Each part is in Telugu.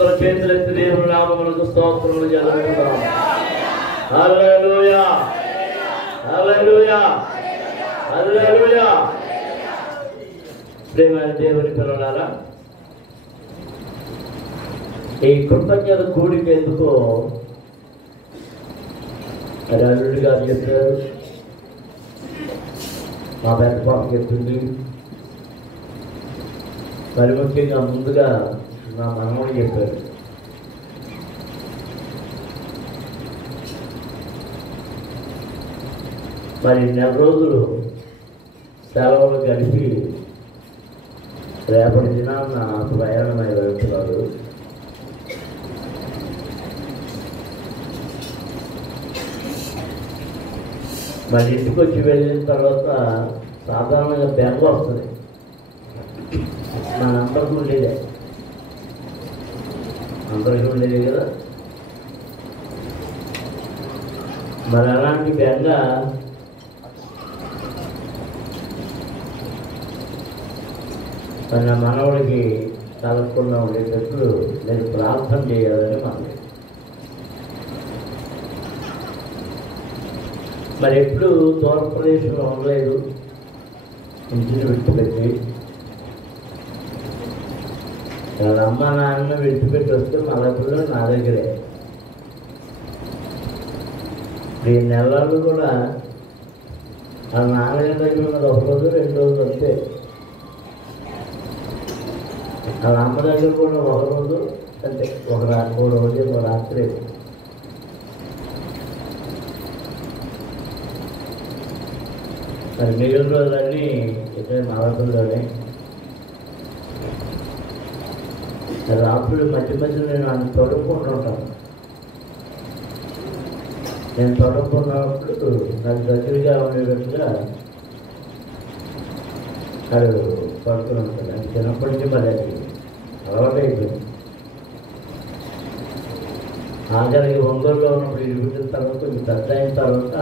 అందరూ చేతులెత్తి దేవుని నామమునకు స్తోత్రములు చెల్లిస్తున్నాం. హల్లెలూయా, హల్లెలూయా, హల్లెలూయా. ప్రియమైన దేవుని పిల్లలారా, ఈ కృతజ్ఞత కూడిక ఎందుకో అది అల్లుడి గారు చెప్పారు, మా పెద్ద పాప చెప్తుంది, మరి ముఖ్యంగా ముందుగా నా మనవడు చెప్పారు. మరి నెల రోజులు సెలవులు గడిపి రేపటి దినాన్న ప్రయాణమై వెళ్తున్నారు. మరి ఇంటికి వచ్చి వెళ్ళిన తర్వాత సాధారణంగా బెంగ వస్తుంది. మనందరికీ ఉండేదే, అందరికీ ఉండేది కదా. మరి అలాంటి బెంగ మన మనవుడికి కలగకుండా ఉండేటట్లు నేను ప్రార్థన చేయాలని మనకి. మరి ఎప్పుడు దూర ప్రదేశంలో ఉండలేదు, ఇంటిని విడిచిపెట్టి వాళ్ళ అమ్మ నాన్న విడిచిపెట్టి వస్తే మా దగ్గర నా దగ్గరే. ఈ నెలలు కూడా వాళ్ళ నాన్నగారి దగ్గర ఉన్నది ఒక రోజు 2 రోజులు వస్తే, వాళ్ళ అమ్మ దగ్గర కూడా ఒక రోజు అంటే ఒక 3 రోజు ఒక రాత్రి. మరి మిగిలిన రోజులన్నీ ఇక్కడ నవతుల్లోనే. రాత్రులు మధ్య మధ్యలో నేను అన్ని తొడుక్కుంటుంటాను. నేను తొడుక్కున్నప్పుడు నాకు దగ్గరగా ఉండేటట్టుగా అది పడుకుని ఉంటాను. అది చిన్నప్పటి నుంచి మరి అది అలవాటైపోయింది. ఆఖరికి ఒంగోలులో ఉన్నప్పుడు ఇరుగుతున్న తర్వాత కొంచెం పెద్ద అయిన తర్వాత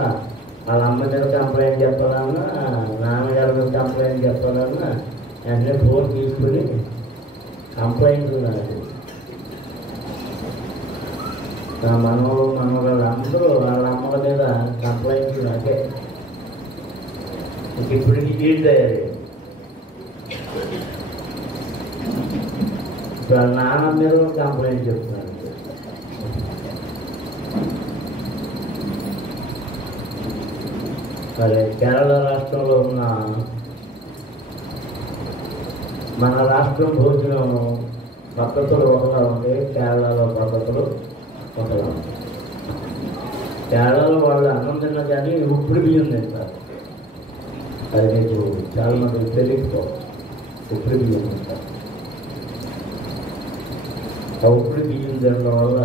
వాళ్ళ అమ్మ మీద కంప్లైంట్ చెప్పాలన్నా, నాన్నగారి మీద కంప్లైంట్ చెప్పాలన్నా వెంటనే ఫోన్ తీసుకుని కంప్లైంట్ ఉన్నది. నా మనవరాళ్ళు అందరూ వాళ్ళ అమ్మల మీద కంప్లైంట్లు నాకే. ఇప్పటికి జీడిదయ్యారు. ఇప్పుడు వాళ్ళ నాన్న మీద కంప్లైంట్ చెప్తున్నారు. మరి కేరళ రాష్ట్రంలో ఉన్న మన రాష్ట్రం భోజనం పద్ధతులు ఒకలా ఉంటాయి, కేరళలో పద్ధతులు ఒకలా ఉంటాయి. కేరళలో వాళ్ళు అన్నం తిన్నా కానీ ఉప్పుడు బియ్యం తింటారు. అది మీకు చాలా మందికి తెలియకపో, ఉప్పుడు బియ్యం తింటారు. ఆ ఉప్పుడు బియ్యం తినడం వల్ల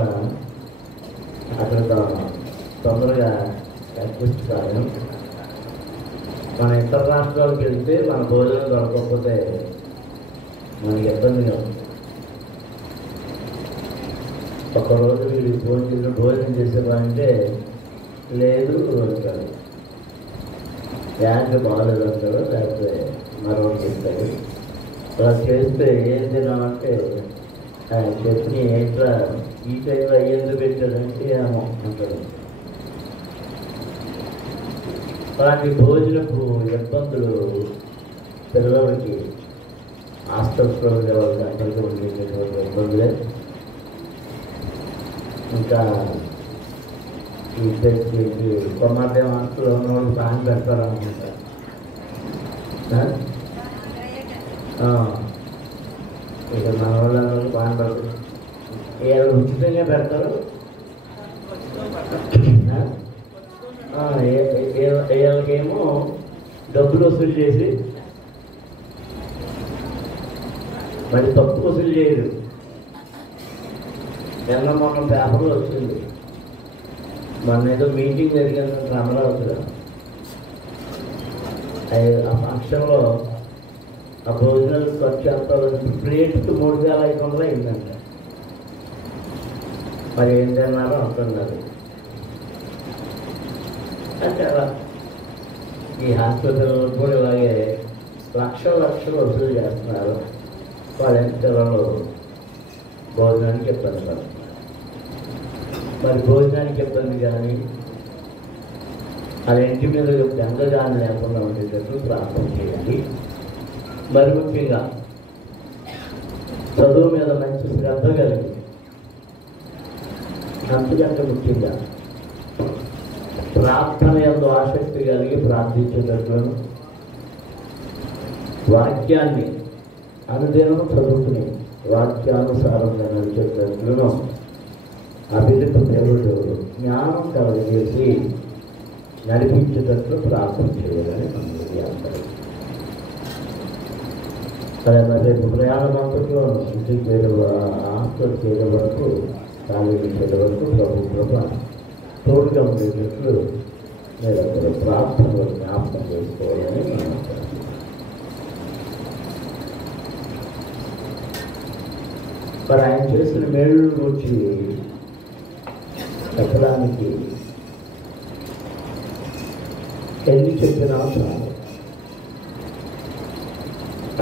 అక్కడ తొందరగా కనిపిస్తారు. మన ఇతర రాష్ట్రాలకు వెళ్తే మన భోజనం దొరకకపోతే మనకి ఇబ్బందిగా ఉంది. ఒకరోజు వీళ్ళు భోజనం చేసేవారంటే లేదు అంటారు, బ్యాంక్ బాగాలేదు అంటారు, లేకపోతే మరొకటి చెప్తారు. అలా చేస్తే ఏం తినామంటే చట్నీ ఏంట్రా ఈ టైంలో ఎందుకు పెట్టారంటే ఏమో అంటారు. అలాంటి భోజనపు ఇబ్బందులు పిల్లలకి హాస్టల్స్లో ఉండే వాళ్ళకి అందరికీ ఉండేటటువంటి ఇబ్బందులే. ఇంకా ఈ కొమ్మర్దేవ హాస్టల్లో ఉన్న వాళ్ళు పాన్ పెడతారు అనుకుంటా. ఇక మన వాళ్ళందరూ పాన్ పెడతారు. ఉచితంగా పెడతారు. వీళ్ళకేమో డబ్బులు వసూలు చేసి మరి తప్పు వసూలు చేయరు. మొన్న పేపర్లో వచ్చింది, మొన్న ఏదో మీటింగ్ జరిగిందంటే అమరావతిలో. ఆ ఫంక్షన్లో ఆ భోజనాలు ఖర్చు ఎంత ప్లేట్కి 3,500 అయిందంట. మరి ఏం తిన్నారో అంటున్నారు. అంటే అలా ఈ హాస్పిటల్ కూడా ఇలాగే లక్షలు వసూలు చేస్తున్నారు. వాళ్ళ పిల్లలు భోజనానికి ఇబ్బంది పడుతున్నారు. మరి భోజనానికి ఇబ్బంది కానీ వాళ్ళ ఇంటి మీద బెంగగాని లేకుండా ఉండేటట్లు ప్రార్థన చేయాలి. మరి ముఖ్యంగా చదువు మీద మంచి శ్రద్ధ కలిగి, అంతకంటే ముఖ్యంగా ప్రార్థన యందు ఆసక్తి కలిగి ప్రార్థించేటట్లను, వాక్యాన్ని అనుదినం చదువుకుని వాక్యానుసారంగా నడిచేటట్లను అభివృద్ధి దేవుడు జ్ఞానం కలగజేసి నడిపించేటట్లు ప్రార్థన చేయాలని మనకి అంటారు. అదే రేపు ప్రయాణం అంతట్లో ఇంటికి హాస్టల్ చేయడం వరకు, కాలేజీ చేయడం వరకు ప్రభుత్వ తోడుగా ఉండేటట్లు మీరు అక్కడ ప్రార్థనలు జ్ఞాపకం చేసుకోవాలని మనం అంటారు. మరి ఆయన చేసిన మేళ్ళు గురించి చెప్పడానికి ఎన్ని చెప్పినా చాలు.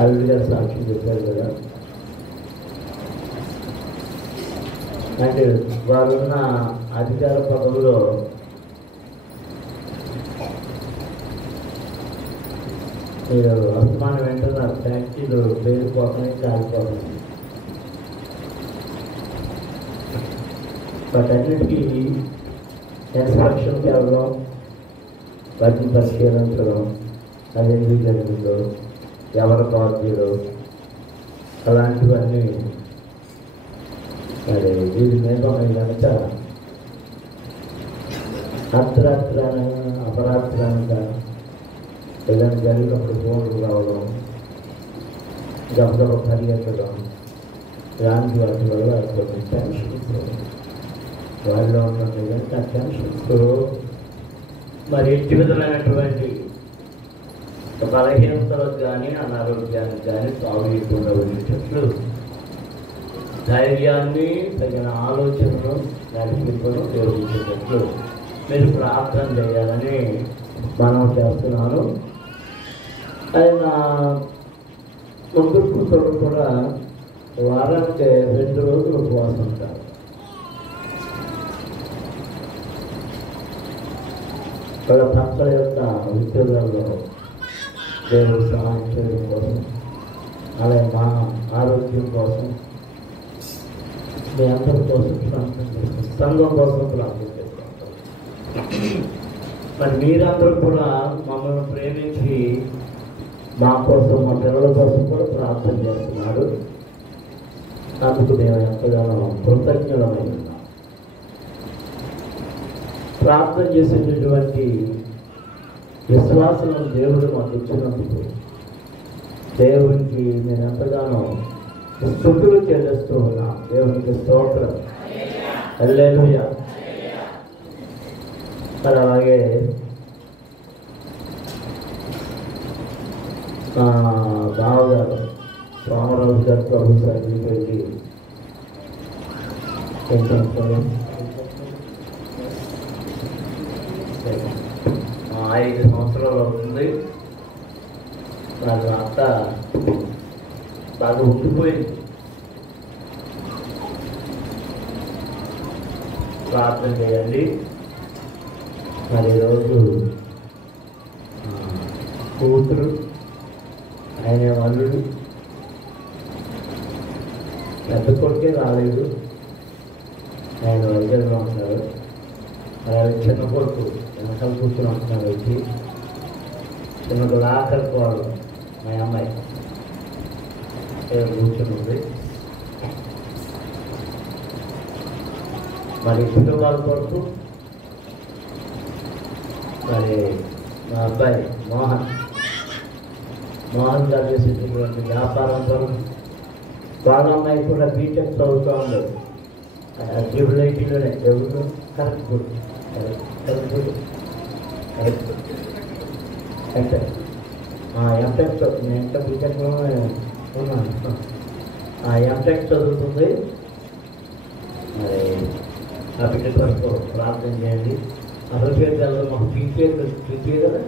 అల్లుడి గారు సాక్ష్యం చెప్పారు కదా, అంటే వారున్న అధికార పదవిలో మీరు అసమానం వెంటనే ఫ్యాక్టరీలు పేరుపోతున్నాయి, కాలిపోతున్నాయి. వాటన్నిటికీ ఇన్స్ట్రక్షన్కి వెళ్ళడం, వాటిని పరిశీలించడం, అది ఎందుకు జరిగిందో, ఎవరి బాధ్యులు, అలాంటివన్నీ మరి వీరి మీద కనుక అర్ధరాత్రానైనా అపరాత్రానైనా ఏదైనా జరిగినప్పుడు ఫోన్లు రావడం, గబగబ పరిగెత్తడం, ఇలాంటి వాటి వల్ల కొన్ని టెన్షన్స్ వాళ్ళలో ఉన్నది. కనుక ఆ టెన్షన్స్ మరి ఎట్టి విధమైనటువంటి బలహీనతలకు కానీ అనారోగ్యానికి కానీ తాగుకుండా ఉండేటట్లు ధైర్యాన్ని, తగిన ఆలోచనలు, నడిపింపును ఉపయోగించేటట్లు మీరు ప్రార్థన చేయాలని మనం చేస్తున్నాను. ఆయన ముగ్గురు కూతురు కూడా వారానికి 2 రోజులు ఉపవాసం ఉంటారు. వాళ్ళ భర్తల యొక్క ఉద్యోగాల్లో దేవుడు సహాయం చేయడం కోసం, అలాగే మా ఆరోగ్యం కోసం, మీ అందరి కోసం ప్రార్థన చేస్తాం, సంఘం కోసం ప్రార్థన చేస్తాం. మరి మీరందరూ కూడా మమ్మల్ని ప్రేమించి మా కోసం, మా పిల్లల కోసం కూడా ప్రార్థన చేస్తున్నారు. అందుకు మేము ఎంతగానో కృతజ్ఞులమై ఉన్నాం. ప్రార్థన చేసేటటువంటి విశ్వాసం దేవుడు మాకు ఇచ్చినందుకు దేవునికి నేను ఎంతగానో స్తుతులు చెల్లిస్తూ ఉన్నా. దేవునికి స్తోత్రం, హల్లెలూయా. మరి అలాగే బావగారు సోమరాజు గారు ప్రభు సర్వీకి వెళ్ళి 5 సంవత్సరాలు అవుతుంది. వాళ్ళ అత్త బాగా ఉండిపోయింది. ప్రార్థన చేయండి. మరి ఈరోజు కూతురు, ఆయన అల్లుడు, పెద్ద కొడుకే రాలేదు, ఆయన వైద్యంలో ఉంటారు. అలాగే చిన్న కొడుకు వెనకాల కూర్చొని ఉంటున్నారు. వచ్చి చిన్నకు ఆఖరి కోడలు మా అమ్మాయి కూర్చొని ఉంది. మరి కుటుంబాల కొరకు మరి మా అబ్బాయి మోహన్ గారు చేసేటటువంటి వ్యాపారం కొరకు, వాళ్ళ అమ్మాయి కూడా బీటెక్ చదువుతూ ఉండదు. ట్రిబులైటీలోనే ఎవరు కరెక్ట్ ఎంటెక్ నేను బీటెక్లో ఉన్నాను. ఎంటెక్ చదువుతుంది. మరి ఆ బిడ్డ కొరకు ప్రార్థన చేయండి. అసలు పేరు తెలదు మాకు, పీపీ కదా,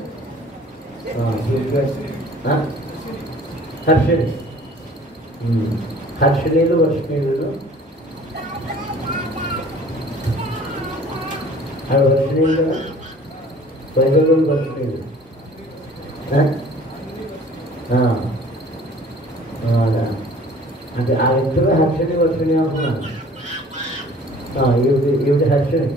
హర్షిణి, హర్షిణీలు వర్షిణీలు అది వచ్చినాయి కదా, వైద్యులు వచ్చినాయి. అంటే ఆ ఇద్దరు హర్షణి వచ్చినాయి అనుకున్నాను. ఈవిడ హర్షణి.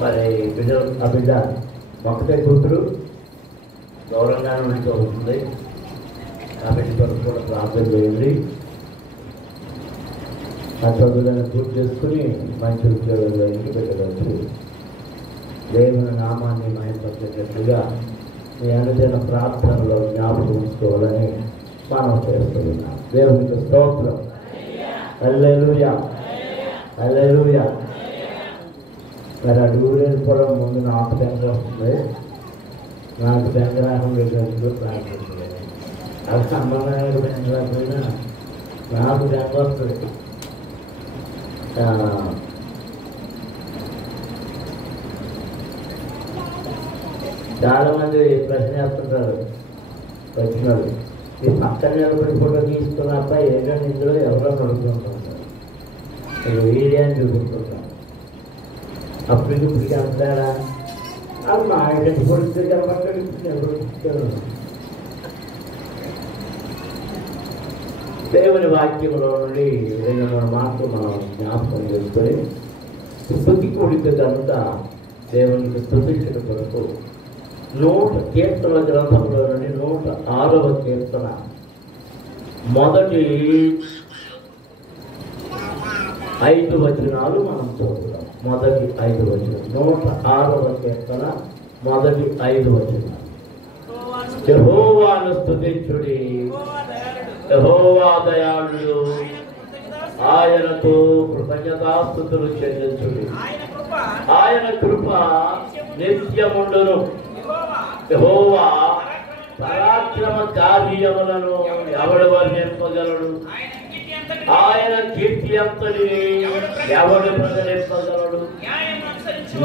మరి బిడ్డ ఆ బిడ్డ ఒకటే కూతురు గౌరవంగానే ఉంటూ ఉంటుంది. కాబట్టి కొరకు కూడా ప్రార్థన చేయండి. ఆ చదువులను పూర్తి చేసుకుని మంచి ఉద్యోగంలో ఇంటి పెట్టవచ్చు. దేవుని నామాన్ని మహిమపరిచేటట్లుగా మీ అనుదిన ప్రార్థనలో జ్ఞాపకం ఉంచుకోవాలని మనం చేస్తున్నాం. దేవునికి స్తోత్రం. హల్లెలూయా, హల్లెలూయా. మరి ఆ ఊరేళ్ళిపోవడం ముందు నాకు బెంగ వస్తుంది. నాకు బెంగ రాకుండా ప్రార్థించలేదు. అది అమ్మగారికి బెంగ రాకపోయినా నాకు బెంగ వస్తుంది. చాలామంది ప్రశ్న వేస్తుంటారు వచ్చినారు, ఈ పక్కన నిలబడి ఫోటో తీసుకున్న అబ్బాయి ఏంటంటే ఇందులో ఎవరో నడుపుతుంటారు, వీడియో అని చూపుతుంటారు. అప్పుడు ఇప్పటికి అంటారా అది మా ఐడెంటి పొడితే ఎవరు. దేవుని వాక్యంలో నుండి 2-3 మాటలు మనం జ్ఞాపకం చేసుకొని స్తుతి కూడిక కనుక దేవునికి స్తుతించిన కొరకు 100 కీర్తనల గ్రంథంలో నుండి 106వ కీర్తన మొదటి 5 వచనాలు మనం చదువుతాం. మొదటి 5 వచనాలు 106వ కీర్తన మొదటి 5 వచనాలు. యెహోవాను స్తుతించుడి, యెహోవా దయాళుడు, ఆయనకు కృతజ్ఞతాస్తుతులు చెల్లించుడి. ఆయన కృప నిత్యముండును. యెహోవా పరాక్రమ కార్యములను ఎవడు వర్ణింపగలడు? ఆయన కీర్తి అంతటిని ఎవడు ప్రకటింపగలడు?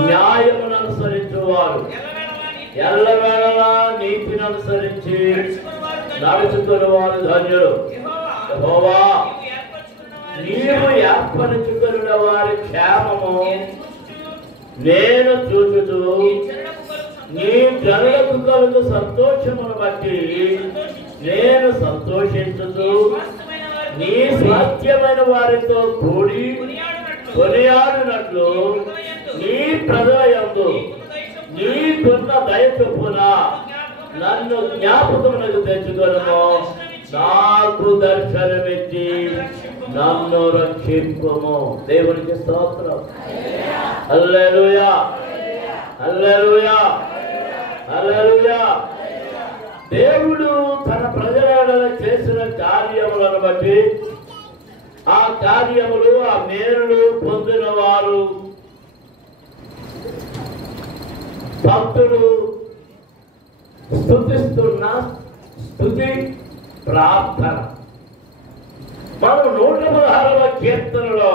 న్యాయమును అనుసరించువారు ఎల్లవేళలా నీతిని అనుసరించి నడుచుకుని వారు ధన్యులు. యెహోవా నీవు ఏర్పరచుకున్న వారి క్షేమము నేను చూచుచు నీ జనులకు కలుగు సంతోషమును బట్టి నేను సంతోషించుచు నీ స్వాస్థ్యమైన వారితో కూడి కొనియాడినట్లు నీ ప్రజలయందు నీకున్న దయ చొప్పున నన్ను జ్ఞాపకమునకు తెచ్చుకొనుము. నాకు దర్శనమిచ్చి నన్ను రక్షింపుము. దేవునికి స్తోత్రం. హల్లెలూయా, హల్లెలూయా, హల్లెలూయా. దేవుడు తన ప్రజల చేసిన కార్యములను బట్టి ఆ కార్యములు ఆ మేలులు పొందిన వారు భక్తుడు స్తుతిస్తున్న స్తుతి ప్రార్థన. మనం 116వ కీర్తనలో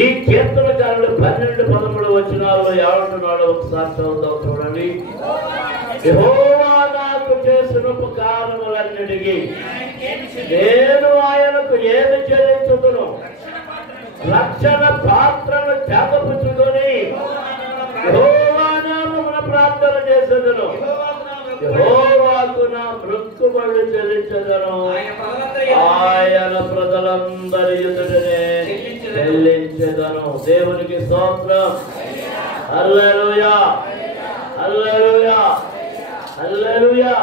ఈ కీర్తనకారుడు 12-13 వచనాల్లో ఏమంటున్నాడో ఒకసారి చదువుతాం చూడండి. యెహోవా నాకు చేసిన ఉపకారములన్నిటికీ నేను ఆయనకు ఏమి చెల్లించుదును? రక్షణ పాత్రను చేతపుచ్చుకొని యెహోవా నామమున ప్రార్థన చేసేదను. యెహోవాకు నా మృక్కుబడులు చెల్లించెదను. ఆయన ప్రజలందరి ఎదుటనే చెల్లించెదను. దేవునికి స్తోత్రం. హల్లెలూయా, హల్లెలూయా, హల్లెలూయా.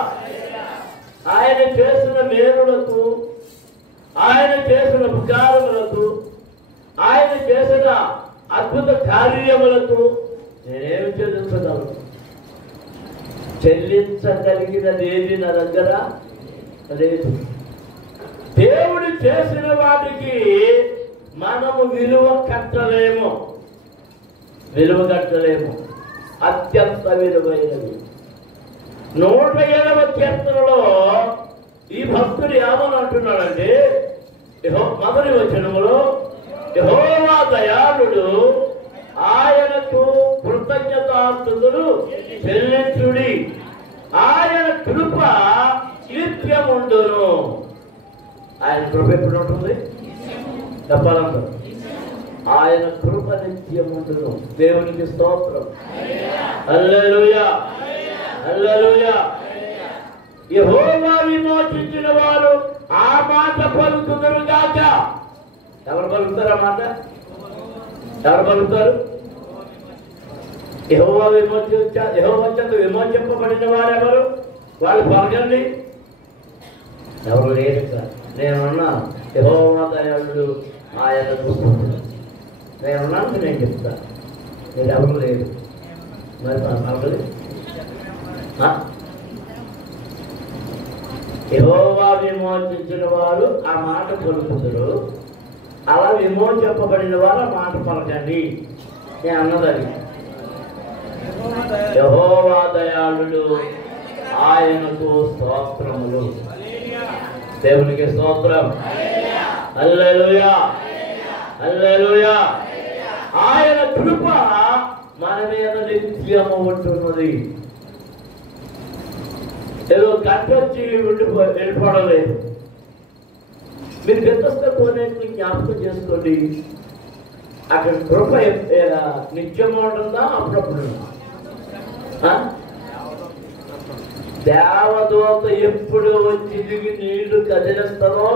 ఆయన చేసిన మేలులకు, ఆయన చేసిన ఉపకారములకు, ఆయన చేసిన అద్భుత కార్యములకు నేనేమి చెల్లించగలను? చెల్లించగలిగినది ఏది నా దగ్గర లేదు. దేవుడు చేసిన వాటికి మనము విలువ కట్టలేము, విలువ కట్టలేము. అత్యంత విలువైనది. 107వ కీర్తనలో ఈ భక్తుడు ఏమని అంటున్నాడంటే, మొదటి వచనములో యెహోవా దయాళుడు, ఆయనకు కృతజ్ఞతాస్తుతులు చెల్లించుడి, ఆయన కృప నిత్యముండును. ఆయన కృప ఎప్పుడు ఉంటుంది చెప్పాలంటారు. ఆయన కృప నిత్యం ఉండును. దేవునికి స్తోత్రం. హల్లెలూయా, హల్లెలూయా. యెహోవా విమోచించిన వారు ఆ మాట పలుకుదురు గాక. ఎవరు పలుకుతారు ఆ మాట? ఎవరు పలుకుతారు? యెహోవా విమోచింపబడిన వారు ఎవరు? వాళ్ళు పలకండి. ఎవరు లేరు. నేనున్నా యెహోవా దయాళుడు, ఆయన నేనున్నాను, నేను చెప్తాను. మీరు ఎవరు లేరు. మరి పలకలేదు. యెహోవా విమోచించిన వారు ఆ మాట పలుకుతారు, అలా విమోచింపబడిన వారు ఆ మాట పలకండి. నేను అన్నదని యెహోవా దయాళుడు, ఆయనకు స్తోత్రములు. దేవునికి స్తోత్రం. హల్లెలూయా, హల్లెలూయా. ఆయన కృప మన మీద నిత్యము ఉంటున్నది. ఏదో కట్టొచ్చి వెళ్ళిపోవడం లేదు. మీరు గతస్థ కోనేటిని జ్ఞాపకం చేసుకోండి. అక్కడ కృప నిత్యం ఉంటుందా? అప్పుడప్పుడు దేవదూత ఎప్పుడు వచ్చి దిగి నీళ్లు కదిలిస్తారో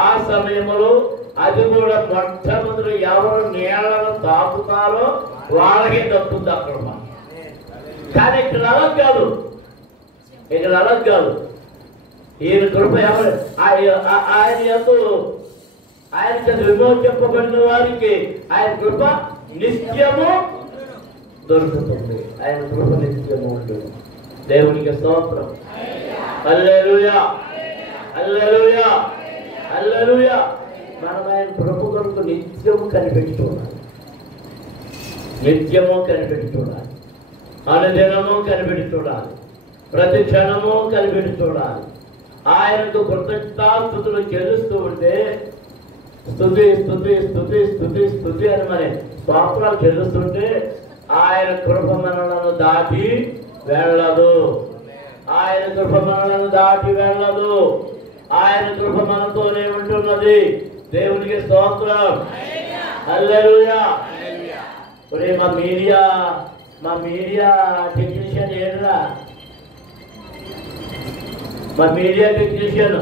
ఆ సమయంలో అది కూడా మొట్టమొదటి ఎవరు నీళ్లను తాకుతారో వాళ్ళకి దక్కుతుంది అక్కడ. కానీ ఇక్కడ అలా కాదు, ఇక్కడ అలా కాదు. ఈయన కృప ఎవరు? ఆయన ఎందు ఆయన చేత విమోచింపబడిన వారికి ఆయన కృప నిత్యము దొరుకుతుంది. ఆయన కృప నిత్యము ఉంటుంది. దేవునికి స్తోత్రం. హల్లెలూయా, హల్లెలూయా, హల్లెలూయా. మనం ఆయన కృప కొరకు నిత్యము కనిపెట్టి చూడాలి. నిత్యము కనిపెట్టి చూడాలి. అనుదినము కనిపెట్టి చూడాలి. ప్రతి క్షణము కనిపెట్టి చూడాలి. ఆయనకు కృతజ్ఞతాస్తుతులు చెల్లిస్తూ ఉంటే స్తుతి స్తుతి స్తుతి స్తుతి స్తుతి అని మరి స్తోత్రాలు చెల్లిస్తుంటే ఆయన కృప మనలను దాటి వెళ్ళదు. ఆయన కృప మనలను దాటి వెళ్ళదు. ఆయన కృప మనతోనే ఉంటున్నది. దేవునికి స్తోత్రం. హల్లెలూయా. ఇప్పుడు మా మీడియా టెక్నీషియన్ ఏడురా? మా మీడియా టెక్నీషియన్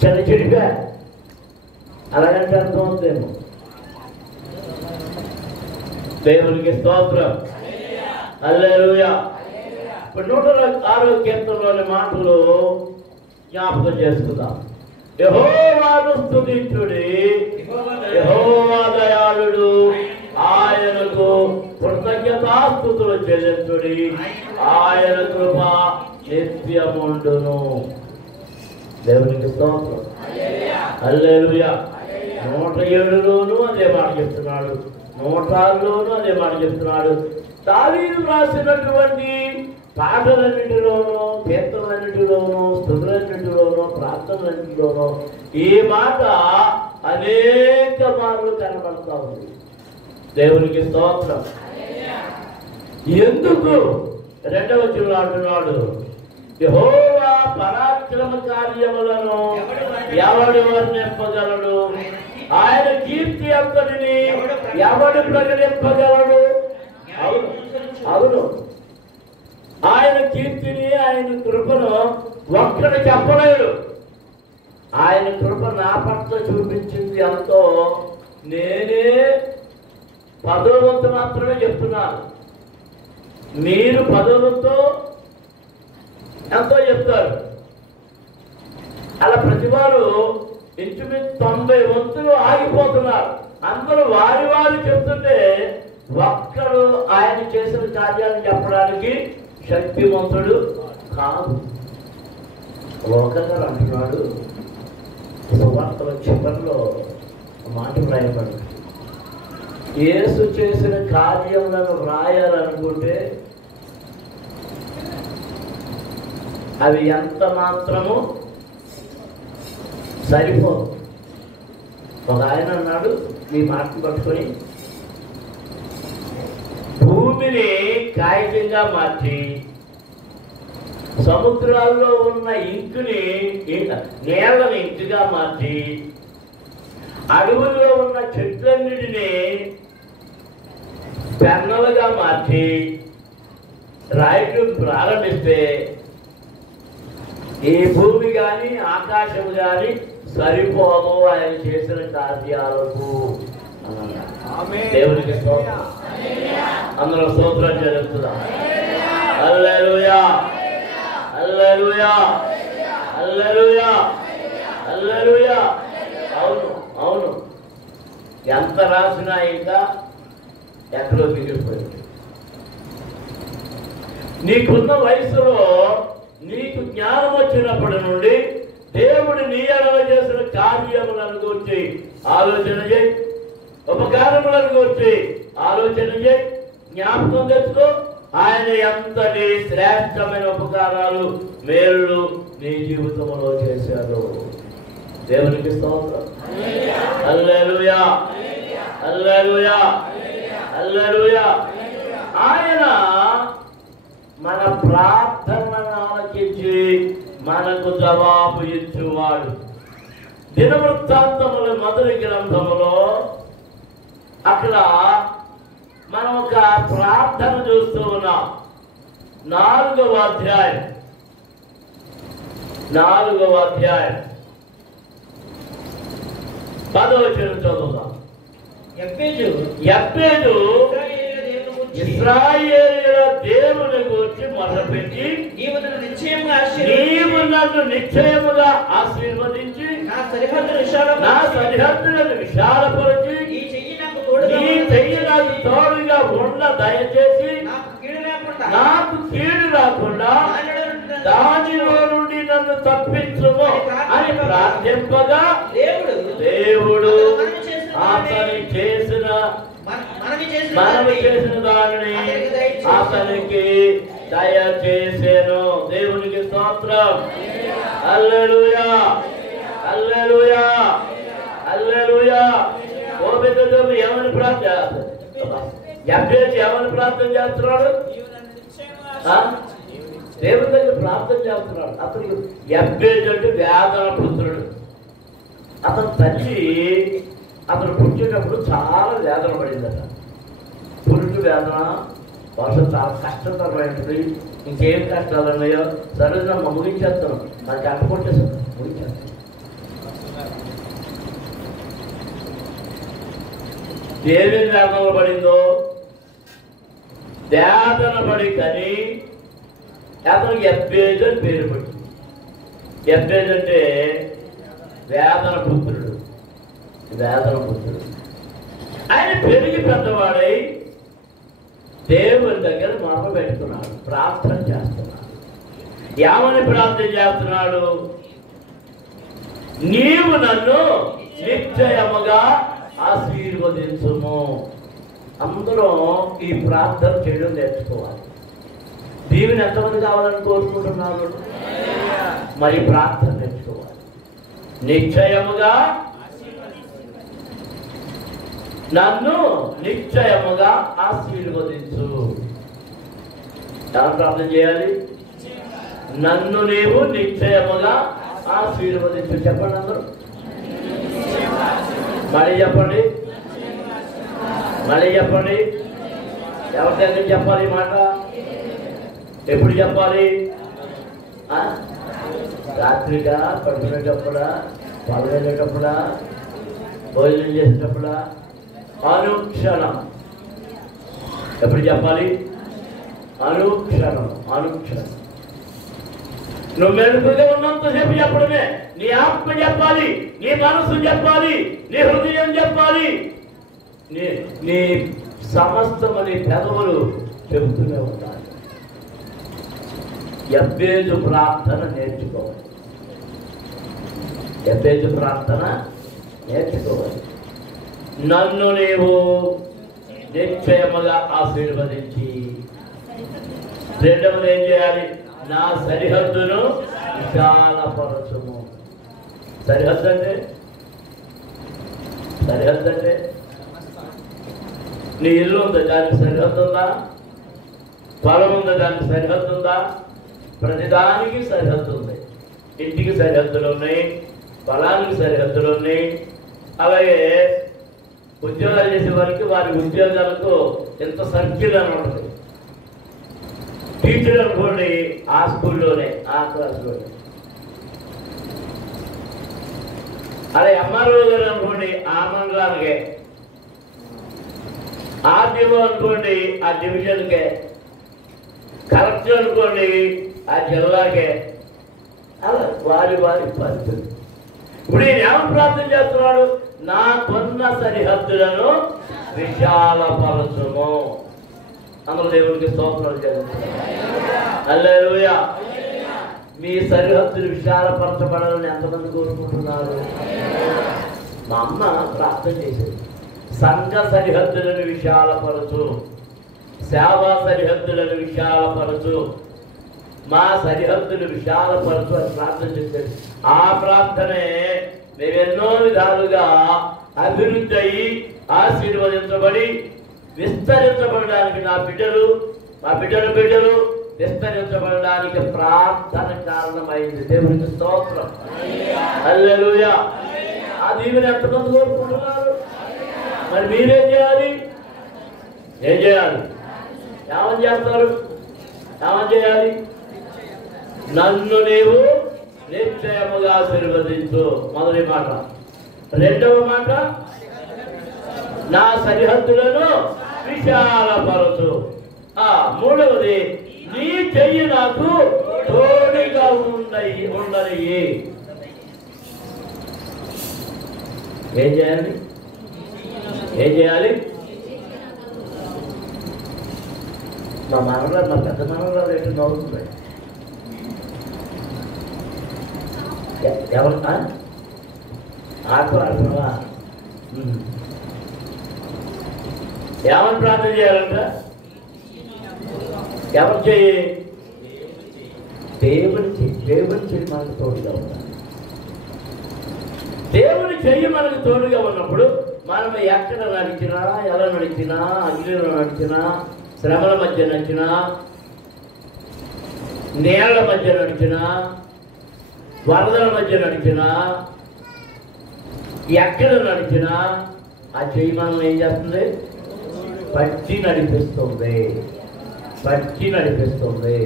చిన్న చెడిగా అలాగంటే అర్థం అవుతుందేమో. దేవునికి స్తోత్రం. హల్లెలూయా. ఇప్పుడు 106వ కీర్తనలోని మాటలు జ్ఞాపకం చేసుకుందాం. యెహోవాను స్తుతించుడి, యెహోవా దయాళుడు, ఆయనకు కృతజ్ఞతాస్తుతులు చెల్లించుడి, ఆయన కృప నిత్యముండును. దేవునికి స్తోత్రం. హల్లెలూయా. 107లోనూ అదే మాట చెప్తున్నాడు, 106లోనూ అదే మాట చెప్తున్నాడు. దావీదు రాసినటువంటి పాటలన్నిటిలోనూ, కీర్తనలన్నిటిలోనూ, స్తుతులన్నిటిలోనూ, ప్రార్థనలన్నిటిలోనూ ఈ మాట అనేక మార్లు కనబడతా ఉంది. దేవునికి స్తోత్రం. ఎందుకు? 2వ వచనంలో అంటున్నాడు, యెహోవా పరాక్రమ కార్యములను ఎవడు వర్ణింపగలడు? ఆయన కీర్తి అంతటిని ఎవడు ప్రకటింపగలడు? అవును, ఆయన కీర్తిని, ఆయన కృపను ఒక్కడు చెప్పలేడు. ఆయన కృప నా పట్ల చూపించింది ఎంతో. నేనే 10వ వంతు మాత్రమే చెప్తున్నాను. మీరు 10వ వంతు ఎంతో చెప్తారు. అలా ప్రతివారు ఇంచుమించు 90 వంతులు ఆగిపోతున్నారు. అందరూ వారి వారు చెప్తుంటే ఒక్కడు ఆయన చేసిన కార్యాలను చెప్పడానికి శక్తివంతుడు కాదు. లోకంగా అంటున్నాడు, సువార్తల చివరిలో మాట రాయబడి యేసు చేసిన కార్యములను రాయాలనుకుంటే అవి ఎంత మాత్రము సరిపోదు. ఒక ఆయన అన్నాడు, ఈ మాటను పట్టుకొని, భూమిని కాగితంగా మార్చి సముద్రాల్లో ఉన్న ఇంకుని నేలని ఇంకుగా మార్చి అడవుల్లో ఉన్న చెట్లన్నిటినీ పెన్నలుగా మార్చి రాయటం ప్రారంభిస్తే ఈ భూమి కానీ ఆకాశం కానీ సరిపోదు ఆయన చేసిన కార్యాలకు. దేవునికి స్తోత్రం. అందరూ స్తోత్రం జరుగుతుందా? హల్లెలూయా, హల్లెలూయా, హల్లెలూయా, హల్లెలూయా. అవును అవును, ఎంత రాసినా ఇంకా ఎక్కడో మిగిలిపోయింది. నీకున్న వయసులో నీకు జ్ఞానం వచ్చినప్పటి నుండి దేవుడు నీ ఎడల చేసిన కార్యములను గురించి ఆలోచన చేయి, ఉపకారములను గురించి ఆలోచన చేయి, జ్ఞాపకం తెచ్చుకో. ఆయన ఎంతటి శ్రేష్టమైన ఉపకారాలు మేలు నీ జీవితంలో చేశాడు. దేవునికి స్తోత్రం. హల్లెలూయా, హల్లెలూయా, హల్లెలూయా. ఆయన మన ప్రార్థనను ఆలకించి మనకు జవాబు ఇచ్చేవాడు. దినవృత్తాంతముల మొదటి గ్రంథములో అక్కడ మనం ఒక ప్రార్థన చూస్తూ ఉన్నాం. 4వ అధ్యాయం 10వ వచనం చదువుదాం. యెఫెజు ఇశ్రాయేలీయుల దేవుని గురించి మొదలుపెట్టి, నీవు నన్ను నిశ్చయముగా ఆశీర్వదించి నా సరిహద్దులను విశాలపరిచి నీ చెయ్యి నాకు తోడుగా ఉండ దయచేసి నాకు కీడు రాకుండా దానిలో నుండి నన్ను తప్పించుము అని ప్రార్థింపగా దేవుడు అతని చేసిన దానిని అతనికి దయచేసాను. దేవునికి స్తోత్రం. హల్లెలూయా, హల్లెలూయా, హల్లెలూయా. ఏమని ప్రార్థన ఏమని ప్రార్థన చేస్తున్నాడు? దేవుని దగ్గర ప్రార్థన చేస్తున్నాడు. అతనికి యబ్బేజు అంటే వేదన పుత్రుడు. అతని తల్లి అతను పుట్టేటప్పుడు చాలా వేదన పడిందట. పురుటి వేదన, వర్షం చాలా కష్టతరమైనది. ఇంకేం కష్టాలు ఉన్నాయో సరేనా ముగించేస్తాను, నాకు అంట కొట్టేసాను, ముగించేస్తాను. ఏమేమి వేదనలు పడిందో, వేదన పడి కానీ అతనికి యబ్బేజు అని పేరు పడింది. యబ్బేజు అంటే వేదన పుత్రుడు, వేదన పుత్రుడు. ఆయన పెరిగి పెద్దవాడై దేవుని దగ్గర మొహం పెట్టుకున్నాడు, ప్రార్థన చేస్తున్నాడు. ఏమని ప్రార్థన చేస్తున్నాడు? నీవు నన్ను నిశ్చయముగా ఆశీర్వదించుము. అందరూ ఈ ప్రార్థన చేయడం నేర్చుకోవాలి. దీవెన ఎంతమంది కావాలని కోరుకుంటున్నారు? మరి ప్రార్థన నేర్చుకోవాలి. నిశ్చయముగా నన్ను నిశ్చయముగా ఆశీర్వదించు. ఎలా ప్రార్థన చేయాలి? నన్ను నీవు నిశ్చయముగా ఆశీర్వదించు. చెప్పండి అందరూ, మళ్ళీ చెప్పండి, మళ్ళీ చెప్పండి. ఎవరి దగ్గర చెప్పాలి ఈ మాట? ఎప్పుడు చెప్పాలి? రాత్రిగా, పడుకునేటప్పుడా, పడుకునేటప్పుడా, భోజనం చేసేటప్పుడా? అనుక్షణం. ఎప్పుడు చెప్పాలి? అనుక్షణం, అనుక్షణం. నువ్వు మెలుపుగా ఉన్నంతసేపు చెప్పడమే. నీ ఆత్మ చెప్పాలి, నీ మనసు చెప్పాలి, నీ హృదయం చెప్పాలి, నీ సమస్తమని పెదవులు చెబుతూనే ఉండాలి. యబ్బేజు ప్రార్థన నేర్చుకోవాలి. యబ్బేజు ప్రార్థన నేర్చుకోవాలి. నన్ను నీవు నిశ్చయముగా ఆశీర్వదించి, రెండవది ఏం చేయాలి? నా సరిహద్దును విశాలపరచుము. సరిహద్దు అంటే నీ ఇల్లు ఉందా? దానికి సరిహద్దు ఉందా? పొలం ఉందా? దానికి సరిహద్దు ఉందా? ప్రతిదానికి సరిహద్దు ఉంది. ఇంటికి సరిహద్దులు ఉన్నాయి, పొలానికి సరిహద్దులు ఉన్నాయి. అలాగే ఉద్యోగాలు చేసే వారికి వారి ఉద్యోగాలకు ఎంత సర్కిల్ అని ఉంటుంది. టీచర్ అనుకోండి ఆ స్కూల్లోనే, ఆ క్లాస్లోనే. అదే ఎంఆర్ఓ గారు అనుకోండి ఆ మండలానికే, ఆర్డీఓ అనుకోండి ఆ డివిజన్కే, కలెక్టర్ అనుకోండి ఆ జిల్లాకే. అలా వారి వారి పరిస్థితి. ఇప్పుడు ఈయన ఏమని ప్రార్థన చేస్తున్నాడు? నాకున్న సరిహద్దులను విశాలపరచుము. అందులో దేవుడికి స్తోత్రాలు చేస్తారు. హల్లెలూయా. మీ సరిహద్దులు విశాలపరచబడాలని ఎంతమంది కోరుకుంటున్నారు? మా అమ్మ ప్రార్థన చేసేది, సంఘ సరిహద్దులను విశాలపరచు, సేవా సరిహద్దులను విశాలపరచు, మా సరిహద్దులు విశాలపరచు అని ప్రార్థన చేసేది. ఆ ప్రార్థనే మేమెన్నో విధాలుగా అభివృద్ధి అయ్యి ఆశీర్వదించబడి విస్తరించబడడానికి మా బిడ్డల బిడ్డలు విస్తరించబడడానికి ప్రార్థన కారణమైంది. దేవునికి స్తోత్రం. హల్లెలూయా. ఆ దీవెన ఎంతమంది కోరుకుంటున్నారు? మరి మీరేం చేయాలి? ఏం చేయాలి? ఏమని చేస్తారు? ఏమని చేయాలి? నన్ను నీవు నిశ్చయముగా ఆశీర్వదించు. మొదటి మాట. రెండవ మాట, నా సరిహద్దులను విశాలపరచు. మూడవది, నీ చెయ్యి నాకు తోడుగా ఉండని. ఏం చేయాలి? ఏం చేయాలి? మా మనవరాలు, మా పెద్ద మనవరాలు ఎటు నవ్వుతున్నాయి. ఎవరు ఆడుతున్నావా? ఏమని ప్రార్థన చేయాలంట? ఎవరు చెయ్యి? దేవుని చెయ్యి మనకు తోడుగా ఉండాలి. దేవుని చెయ్యి మనకు తోడుగా ఉన్నప్పుడు మనం ఎక్కడ నడిచినా, ఎలా నడిచినా, అగ్నిలో నడిచినా, శ్రమల మధ్య నడిచినా, నేళ్ల మధ్య నడిచినా, వరదల మధ్య నడిచినా, ఎక్కడ నడిచినా ఆ చెయ్యి మనం ఏం చేస్తుంది? పట్టి నడిపిస్తుంది. పట్టి నడిపిస్తుంది.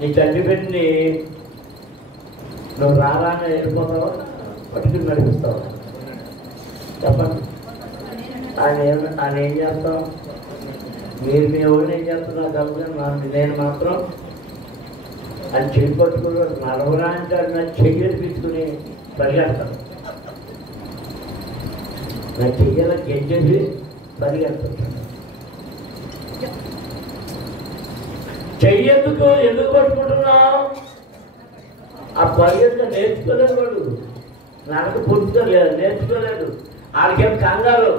నీ చంటి పెట్టి నువ్వు రారానే వెళ్ళిపోతావా? పట్టుకుని నడిపిస్తావా? చెప్పండి. ఆయన ఏం చేస్తాం? మీరు మీ ఊరిని ఏం చేస్తున్నారు కాబట్టి నేను మాత్రం అది చెయ్యి పట్టుకుని నడవరా అంటే నా చెయ్యలు తీసుకుని పరిగెడతాను. నా చెయ్యల గెంజేసి పరిగెడతాను. చెయ్యేందుకు ఎందుకు పట్టుకుంటున్నావు? ఆ పరిగెత్త నేర్చుకోలేదు వాడు. నడక పూర్తిగా లేదు, నేర్చుకోలేదు. ఆడికేం కంగారు,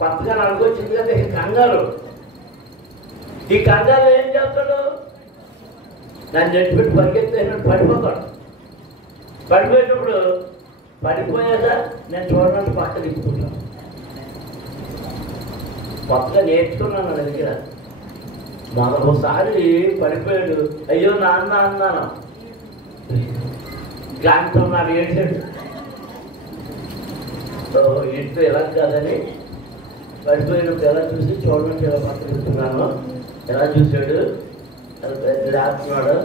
కొత్తగా నడకొచ్చింది కదా కంగారు. ఈ కంగారు ఏం చేస్తాడు? నన్ను నెట్టిపెట్టి పరిగెత్తేసినట్టు పడిపోతాడు. పడిపోయేటప్పుడు పడిపోయాక నేను చూడడానికి పక్క తిప్పుకుంటాను. కొత్తగా నేర్చుకున్నాను నా దగ్గర. ఒకసారి పడిపోయాడు, అయ్యో నాన్న అన్నాను. గంటన్నర ఏడ్చాడు. ఇంట్లో ఎలా కాదని పడిపోయినప్పుడు ఎలా చూసి చూడడానికి ఎలా పక్క తిప్పుతున్నాను. ఎలా చూశాడు, రాస్తున్నాడు.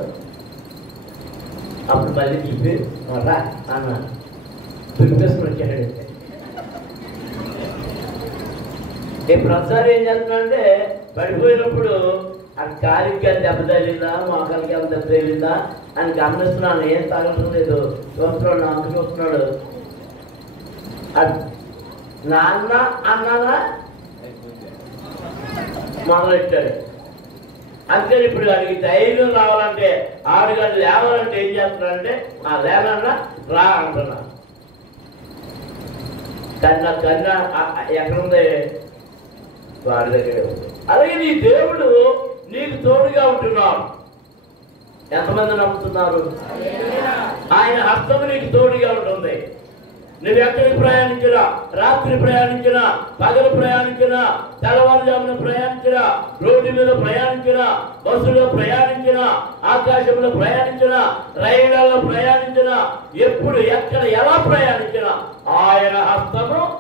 అప్పుడు మళ్ళీ చెప్పి రా అన్న దుర్పేసుకుని వచ్చాడు. ఇప్పుడు ఒకసారి ఏం చేస్తున్నాడంటే పడిపోయినప్పుడు ఆ కాలికి అది దెబ్బ తగిలిందా, మోకాలికి అది దెబ్బ తగిలిందా అని గమనిస్తున్నాను. ఏం తగలటం లేదు, చూస్తున్నాడు. అంత చూస్తున్నాడు. నాన్న అన్నానా మొదలెట్టాడు. అందుకని ఇప్పుడు వాడికి ధైర్యం రావాలంటే, ఆడుగాడు లేవాలంటే ఏం చేస్తున్నాడంటే లేనన్నా రా అంటున్నా. కన్నా ఎక్కడుంది? వాడి దగ్గరే ఉంది. అలాగే నీ దేవుడు నీకు తోడుగా ఉంటున్నాడు. ఎంతమంది నమ్ముతున్నారు? ఆయన హస్తము నీకు తోడుగా ఉంటుంది. నువ్వు ఎక్కడికి ప్రయాణించినా, రాత్రి ప్రయాణించినా, పగలు ప్రయాణించినా, తెల్లవారుజామున ప్రయాణించినా, రోడ్డు మీద ప్రయాణించినా, బస్సులో ప్రయాణించినా, ఆకాశంలో ప్రయాణించినా, రైళ్లలో ప్రయాణించినా, ఎప్పుడు ఎక్కడ ఎలా ప్రయాణించినా ఆయన హస్తము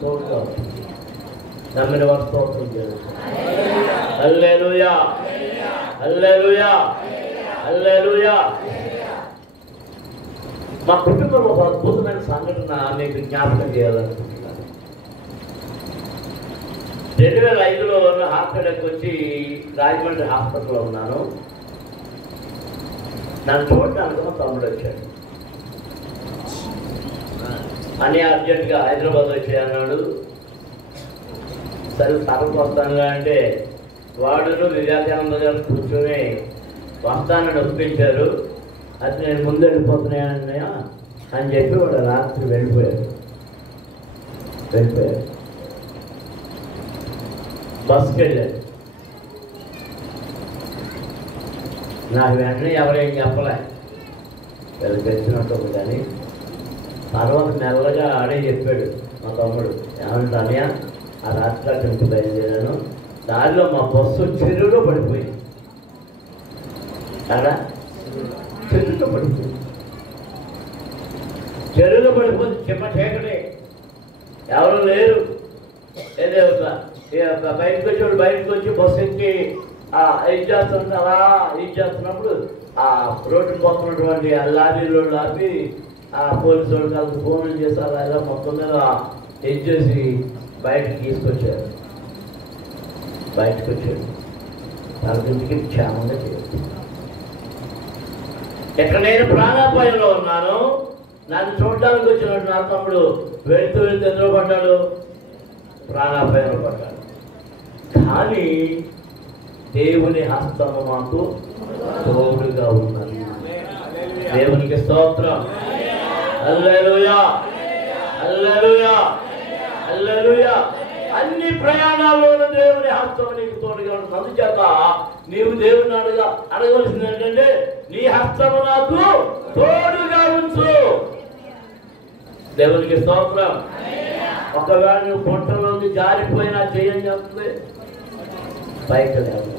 తోడుగా ఉంటుంది. నమ్మిన వారు స్తోత్రం చేస్తారు. హల్లెలూయా, హల్లెలూయా, హల్లెలూయా. మా కుటుంబంలో ఒక అద్భుతమైన సంఘటన మీకు జ్ఞాపకం చేయాలనుకుంటున్నాను. 2005లో హార్ట్ అటాక్ వచ్చి రాజమండ్రి హాస్పిటల్లో ఉన్నాను. నన్ను చూడటానికి మా తమ్ముడు వచ్చాడు. అని అర్జెంట్గా హైదరాబాద్ వచ్చాయన్నాడు. సరే తరకు వస్తానుగా అంటే వాడును వివేకానంద గారు కూర్చొని వస్తానని ఒప్పించారు. అది నేను ముందు వెళ్ళిపోతున్నాయన్నయ్య అని చెప్పి వాడు రాత్రి వెళ్ళిపోయాడు. బస్కి వెళ్ళాడు. నాకు వెంటనే ఎవరేం చెప్పలే, వీళ్ళకి తెలిసినట్టు. కానీ తర్వాత మెల్లగా ఆడే చెప్పాడు మా తమ్ముడు, ఏమంటే అన్నయ్య ఆ రాత్రి అక్కడికి బయలుదేరాను, దారిలో మా బస్సు చెరువులో పడిపోయింది. అక్కడ చెరువులో పడిపోయింది. చెరువులో పడిపోతే చిమ్మ చీకటి, ఎవరు లేరు. ఏదో బయటకు వచ్చేవాడు బయటకు వచ్చి బస్సు ఎక్కి ఇది చేస్తుంటే అలా ఇది చేస్తున్నప్పుడు ఆ రోడ్డు పోతున్నటువంటి ఆ లారీలో ఆపి ఆ పోలీసు వాళ్ళు కలిసి ఫోన్లు చేసి అలా ఇలా మొత్తం మీద ఇది చేసి బయటకు తీసుకొచ్చారు. బయటకు వచ్చాడు. తనకి క్షేమంగా చేయదు. ఇక్కడ నేను ప్రాణాపాయంలో ఉన్నాను. నన్ను చూడడానికి వచ్చినట్టు నా తమ్ముడు వెళ్తూ ఎందులో పడ్డాడు, ప్రాణాపాయంలో పడ్డాడు. కానీ దేవుని హస్తము మాకు తోడుగా ఉన్నది. దేవునికి స్తోత్రం. హల్లెలూయా, హల్లెలూయా, హల్లెలూయా. అన్ని ప్రయాణాల్లోనూ దేవుని హస్తం నీకు తోడుగా ఉంటుంది. అందుచేత నీవు దేవుని అడగవలసింది ఏంటంటే నీ హస్తము నాకు తోడుగా ఉంచు. దేవునికి స్తోత్రం. ఒకవేళ నువ్వు పొట్టలోకి జారిపోయినా చేయని చెప్తుంది పైకి లేవు.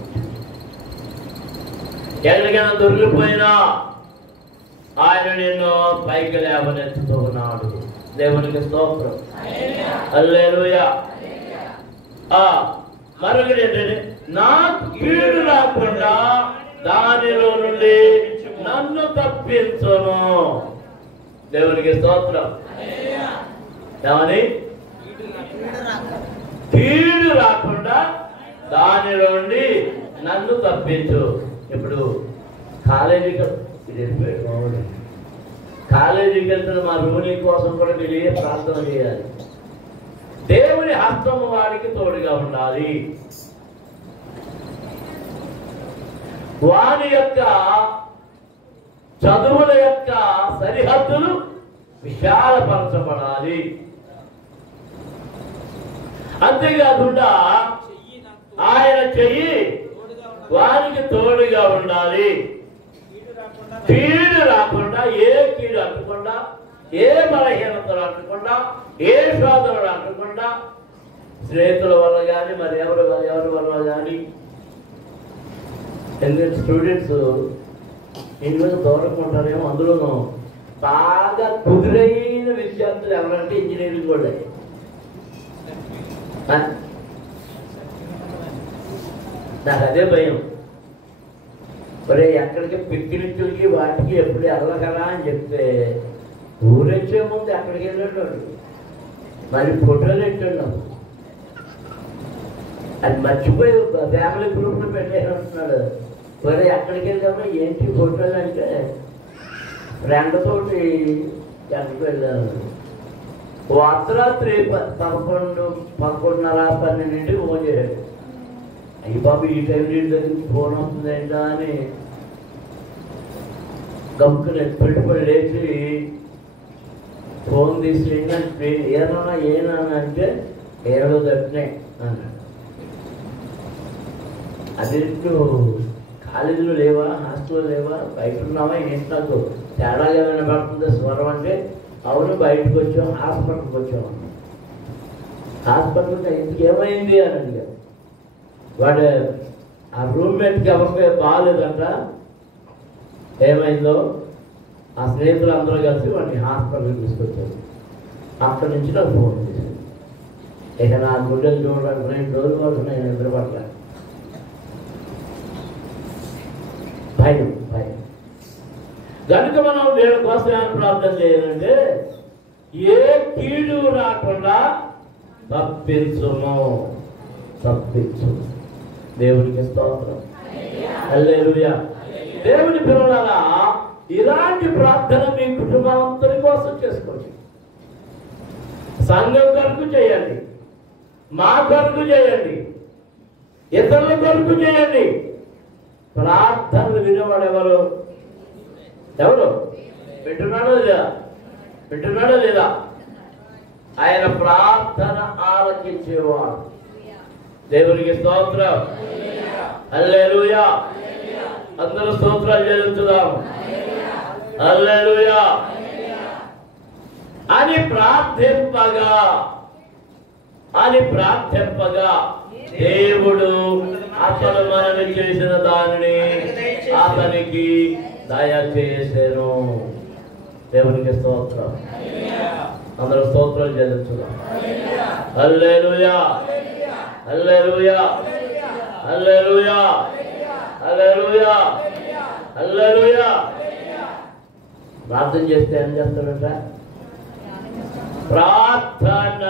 ఎక్కడికైనా దొరికిపోయినా ఆయన నిన్ను పైకి లేవనెత్తుతూ ఉన్నాడు. దేవునికి స్తోత్రం. హల్లెలూయా. మరొకటి ఏంటంటే నాకు కీడు రాకుండా దానిలో నుండి నన్ను తప్పించును. దేవునికి స్తోత్రం. ఏమని? కీడు రాకుండా దానిలో నుండి నన్ను తప్పించు. ఇప్పుడు కాలేజీకి వెళ్తున్న మా రోని కోసం కూడా మీరు ఏ ప్రార్థన చేయాలి? దేవుని హస్తము వాడికి తోడుగా ఉండాలి. వాని యొక్క చదువుల యొక్క సరిహద్దులు విశాలపరచబడాలి. అంతేకాకుండా ఆయన చెయ్యి వారికి తోడుగా ఉండాలి. కీడు రాకుండా, ఏ కీడు అంటకుండా, ఏ బలహీనతలు అంటకుండా, ఏ శోధనలు అంటకుండా, స్నేహితుల వల్ల కానీ మరి ఎవరి వల్ల కానీ. ఎందుకంటే స్టూడెంట్స్ ఇంట్లో దూరం ఉంటారేమో. అందులోనూ బాగా కుదురైన విద్యార్థులు ఎవరంటే ఇంజనీరింగ్ కూడా. నాకు అదే భయం. మరి ఎక్కడికి పిక్నిక్లకి వాటికి ఎప్పుడు వెళ్ళగలరా అని చెప్తే ఊరొచ్చే ముందు ఎక్కడికి వెళ్ళాడు మరి ఫోటోలు ఎట్టాడు. అది మర్చిపోయి ఫ్యామిలీ గ్రూప్లో పెట్టేస్తున్నాడు. మరి ఎక్కడికి వెళ్ళామో ఏంటి ఫోటోలు అంటే ఫ్రెండ్ తోటి ఎక్కడికి వెళ్ళాను. అర్ధరాత్రి 11, 11:30, 12 ఫోన్ చేశాడు. అయ్యి బాబు ఈ టైం దగ్గర నుంచి ఫోన్ వస్తుందేంటా అని గమ్ముకుని పెట్టుబడి లేచి ఫోన్ తీసి ఏనా అంటే ఏదో తట్టినాయి అన్నాడు. అది కాలేజీలో లేవా, హాస్టల్లో లేవా, బయట ఉన్నావా, ఏంటి నాకు తేడా ఏమైనా పడుతుందో స్వరం అంటే అవును బయటకు వచ్చాం, హాస్పిటల్కి వచ్చాం. హాస్పిటల్కి ఇంటికి ఏమైంది అని అడిగారు. వాడు ఆ రూమ్మేట్కి ఎవరికి బాగాలేదంట. ఏమైందో ఆ స్నేహితులు అందరూ కలిసి వాడిని హాస్పిటల్కి తీసుకొచ్చారు. అక్కడి నుంచి నాకు ఫోన్ చేశాను. ఇక నా గుడ్డలు చూడడానికి 2 రోజుల వరకు నేను నిద్రపడలే. భయం భయం. కనుక మనం వీళ్ళ కోసం ఏమైనా ప్రార్థన చేయాలంటే ఏ కీడు రాకుండా తప్పించుము. దేవునికి స్తోత్రం. హల్లెలూయా. దేవుని పిల్లలారా, ఇలాంటి ప్రార్థన మీ కుటుంబం అందరి కోసం చేసుకోండి. సంఘం కొరకు చేయండి, మా కొరకు చేయండి, ఇతరుల కొరకు చేయండి. ప్రార్థనలు వినేవాడు ఎవరు వింటున్నాడో లేదా? ఆయన ప్రార్థన ఆలకించేవాడు. దేవునికి స్తోత్రం. హల్లెలూయా. అందరూ స్తోత్రాలు చెల్లించుదాం. హల్లెలూయా అని ప్రార్థింపగా దేవుడు అతను మనల్ని చేసిన దానిని అతనికి దయచేసెను. దేవునికి స్తోత్రం. అందరూ స్తోత్రాలు చెల్లించుదాం. హల్లెలూయా హల్లెలూయా హల్లెలూయా హల్లెలూయా హల్లెలూయా. ప్రార్థన చేస్తే ఏం చేస్తాడంట? ప్రార్థన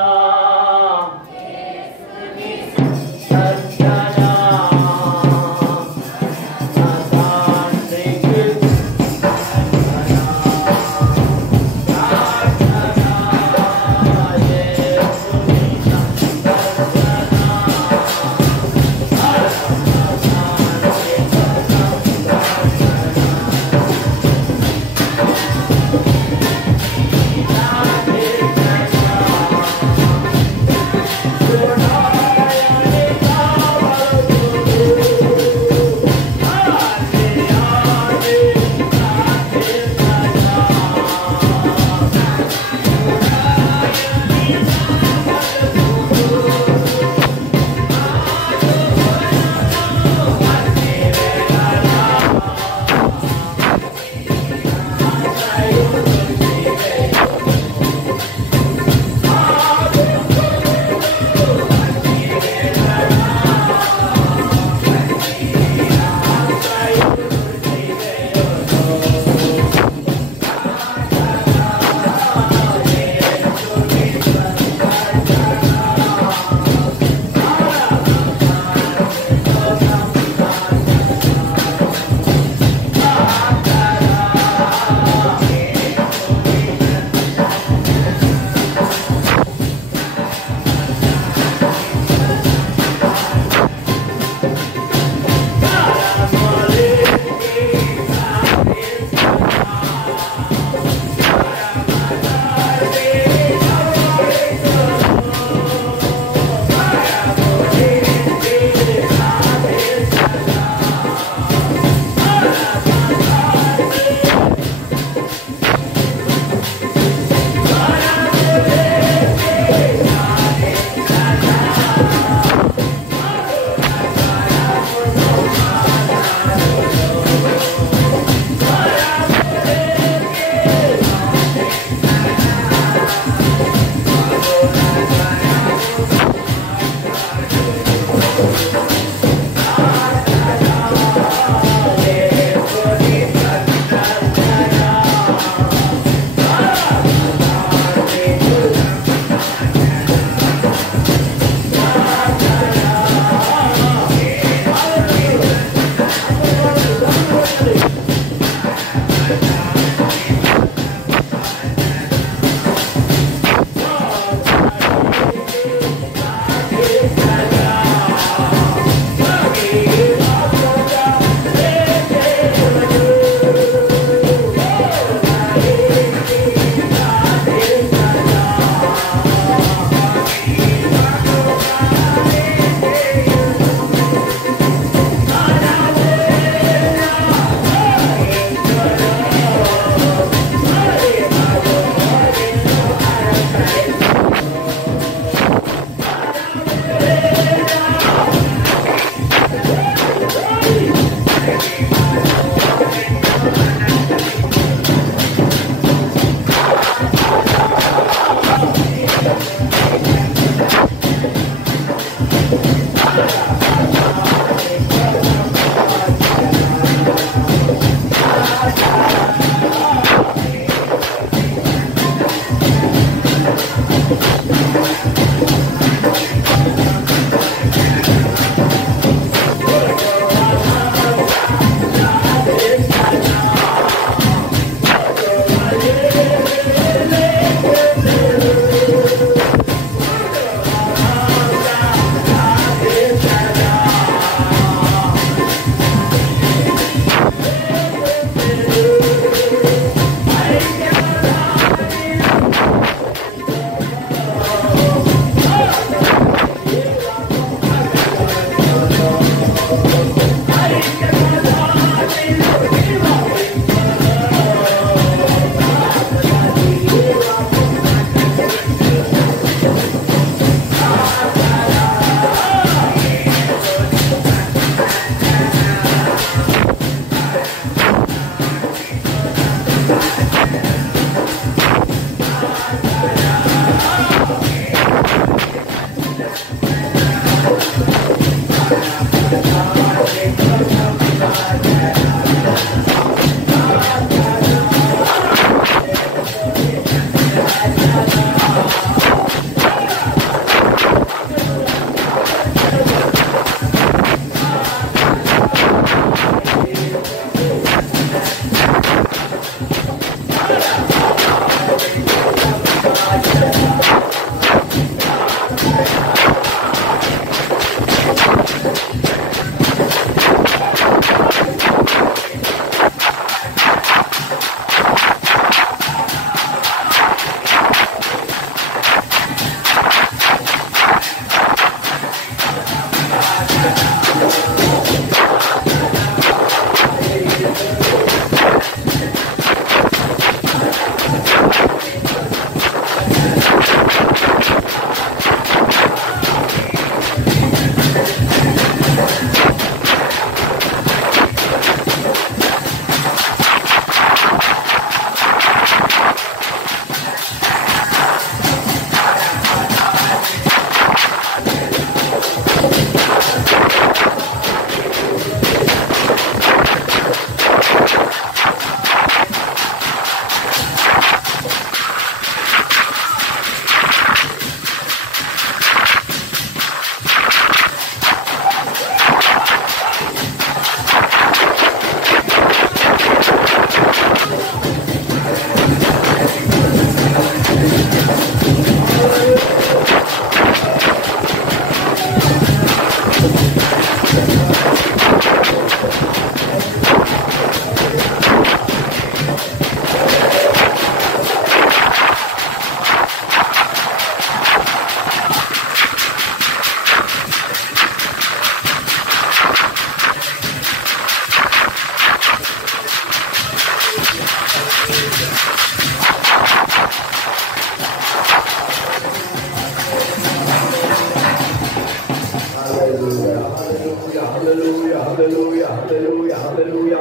హల్లెలూయా హల్లెలూయా.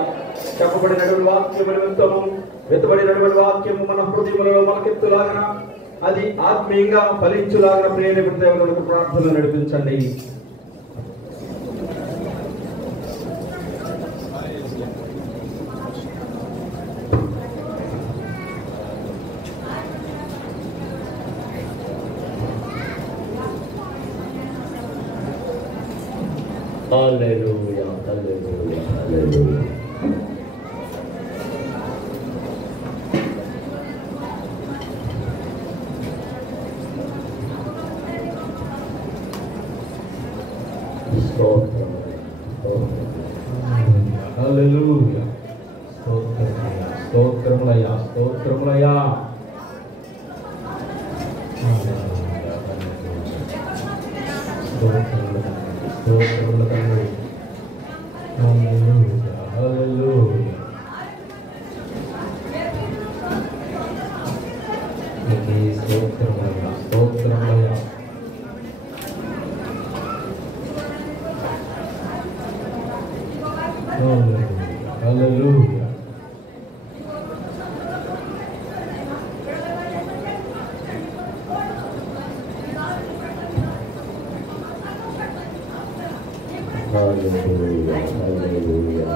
చెప్పబడినటువంటి వాక్యము నిమిత్తము వెతబడినటువంటి వాక్యము మన హృదయములలో మొలకెత్తులాగన అది ఆత్మీయంగా ఫలించులాగన ప్రేమ దేవునికి ప్రార్థన నడిపించండి. హల్లెలూయా హల్లెలూయా హల్లెలూయా. స్తోత్రం హల్లెలూయా. స్తోత్రమయ్యా స్తోత్రములయ్యా స్తోత్రములయ్యా. స్తోత్రముల తండ్రి. హల్లెలూయా హల్లెలూయా. నీకే స్తోత్రములయ్యా స్తోత్రములయ్యా. హల్లెలూయా. హల్లెలూయా హల్లెలూయా హల్లెలూయా.